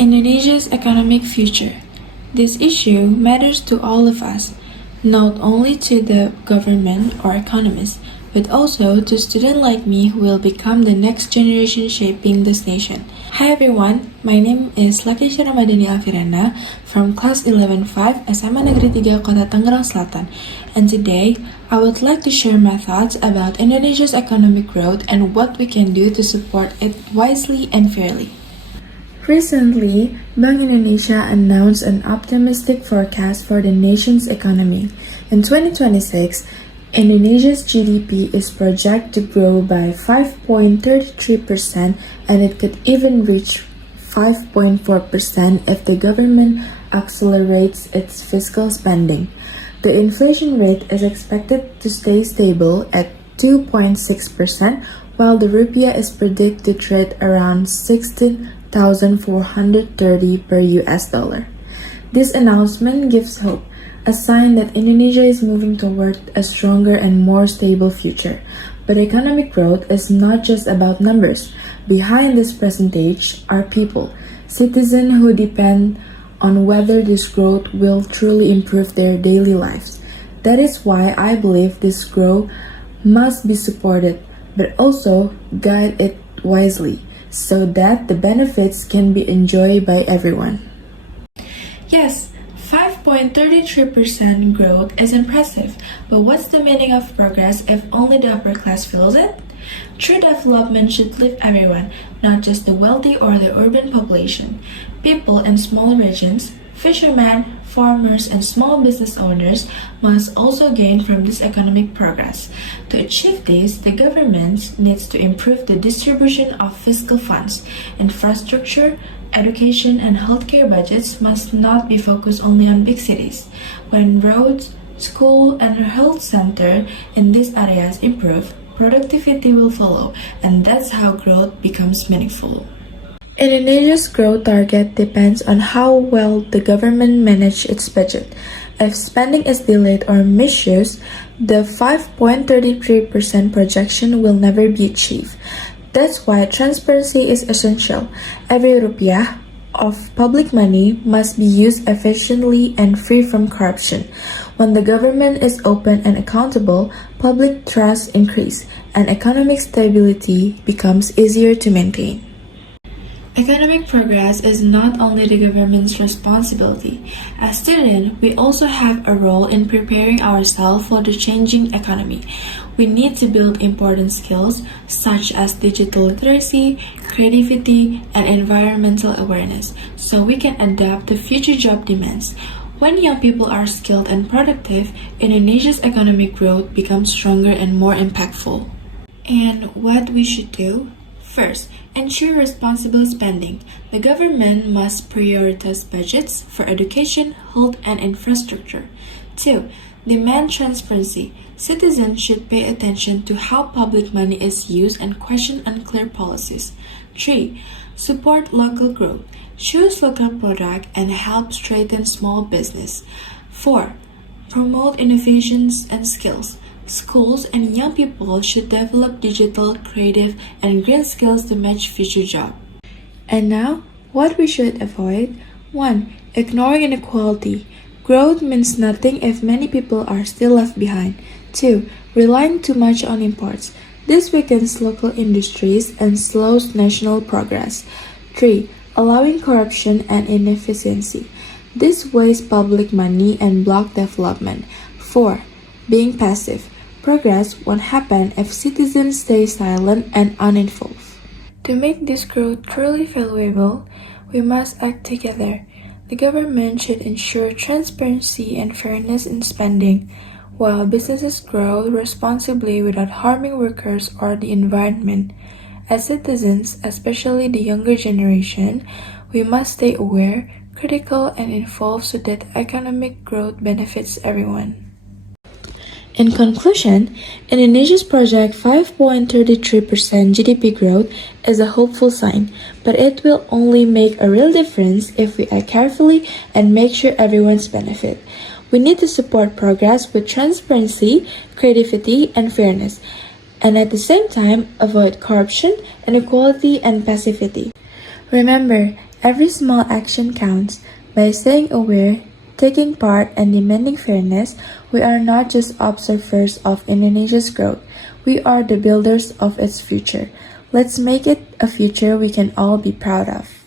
Indonesia's economic future. This issue matters to all of us, not only to the government or economists, but also to students like me who will become the next generation shaping this nation. Hi everyone, my name is Lakesha Ramadhani Alfirana from class 11-5 SMA Negeri 3 Kota Tangerang Selatan. And today, I would like to share my thoughts about Indonesia's economic growth and what we can do to support it wisely and fairly. Recently, Bank Indonesia announced an optimistic forecast for the nation's economy. In 2026, Indonesia's GDP is projected to grow by 5.33% and it could even reach 5.4% if the government accelerates its fiscal spending. The inflation rate is expected to stay stable at 2.6%, while the rupiah is predicted to trade around 16,430 per US dollar. This announcement gives hope, a sign that Indonesia is moving toward a stronger and more stable future. But economic growth is not just about numbers. Behind this percentage are people, citizens who depend on whether this growth will truly improve their daily lives. That is why I believe this growth must be supported, but also guide it wisely, so that the benefits can be enjoyed by everyone. Yes, 5.33% growth is impressive, but what's the meaning of progress if only the upper class feels it? True development should lift everyone, not just the wealthy or the urban population. People in small regions, fishermen, farmers, and small business owners must also gain from this economic progress. To achieve this, the government needs to improve the distribution of fiscal funds. Infrastructure, education, and healthcare budgets must not be focused only on big cities. When roads, school, and health center in these areas improve, productivity will follow, and that's how growth becomes meaningful. Indonesia's growth target depends on how well the government manages its budget. If spending is delayed or misused, the 5.33% projection will never be achieved. That's why transparency is essential. Every rupiah of public money must be used efficiently and free from corruption. When the government is open and accountable, public trust increases and economic stability becomes easier to maintain. Economic progress is not only the government's responsibility. As students, we also have a role in preparing ourselves for the changing economy. We need to build important skills such as digital literacy, creativity, and environmental awareness so we can adapt to future job demands. When young people are skilled and productive, Indonesia's economic growth becomes stronger and more impactful. And what we should do? First, ensure responsible spending. The government must prioritize budgets for education, health, and infrastructure. 2. Demand transparency. Citizens should pay attention to how public money is used and question unclear policies. 3. Support local growth. Choose local products and help strengthen small business. 4. Promote innovations and skills. Schools and young people should develop digital, creative, and green skills to match future jobs. And now, what we should avoid? 1. Ignoring inequality. Growth means nothing if many people are still left behind. 2. Relying too much on imports. This weakens local industries and slows national progress. 3. Allowing corruption and inefficiency. This wastes public money and blocks development. 4. Being passive. Progress won't happen if citizens stay silent and uninvolved. To make this growth truly valuable, we must act together. The government should ensure transparency and fairness in spending, while businesses grow responsibly without harming workers or the environment. As citizens, especially the younger generation, we must stay aware, critical, and involved so that economic growth benefits everyone. In conclusion, Indonesia's project 5.33% GDP growth is a hopeful sign, but it will only make a real difference if we act carefully and make sure everyone's benefit. We need to support progress with transparency, creativity, and fairness, and at the same time avoid corruption, inequality, and passivity. Remember, Every small action counts. By staying aware, taking part, and demanding fairness, we are not just observers of Indonesia's growth, we are the builders of its future. Let's make it a future we can all be proud of.